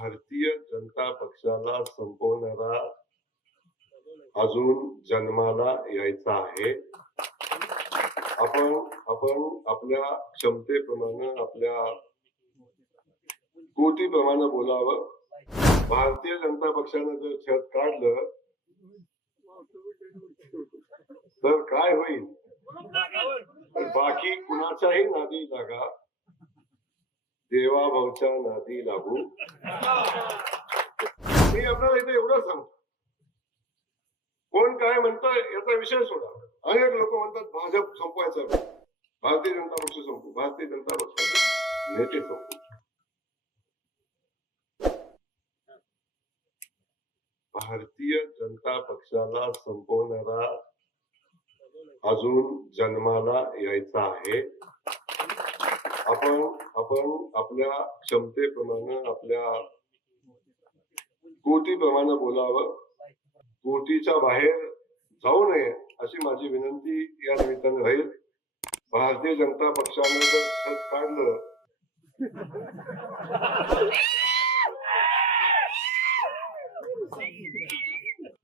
भारतीय जनता पक्षाला संपवणारा अजून जन्माला यायचा आहे. आपण आपण आपल्या क्षमतेप्रमाणे आपल्या कृतीप्रमाणे बोलावं. भारतीय जनता पक्षाने जर छत काढलं तर काय होईल? बाकी कुणाच्याही नादी लागा, देवाभाऊच्या नादी लागू. मी आपल्याला इथे एवढं सांगतो, कोण काय म्हणतं याचा विषय सोडा. अनेक लोक म्हणतात भाजप संपवायचं, भारतीय जनता पक्ष संपू, भारतीय जनता पक्षाचे नेते संपू. भारतीय जनता पक्षाला संपवणारा अजून जन्माला यायचा आहे. आपण आपण आपल्या क्षमतेप्रमाणे आपल्या कृतीप्रमाणे बोलावं. कृतीच्या बाहेर जाऊ नये अशी माझी विनंती या निमित्ताने राहील. भारतीय जनता पक्षाने जर छत काढलं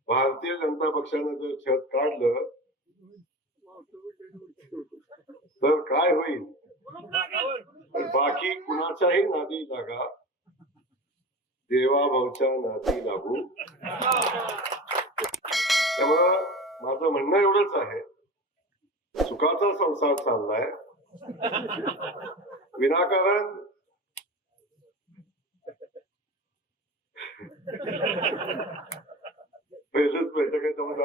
भारतीय जनता पक्षाने जर छत काढलं तर काय होईल? बाकी कुणाच्याही नादी लागा, देवाभाऊच्या नादी लागू. त्यामुळं माझं म्हणणं एवढंच आहे, सुखाचा संसार चाललाय, विनाकारण पहिलंच बैठक आहे त्यामुळे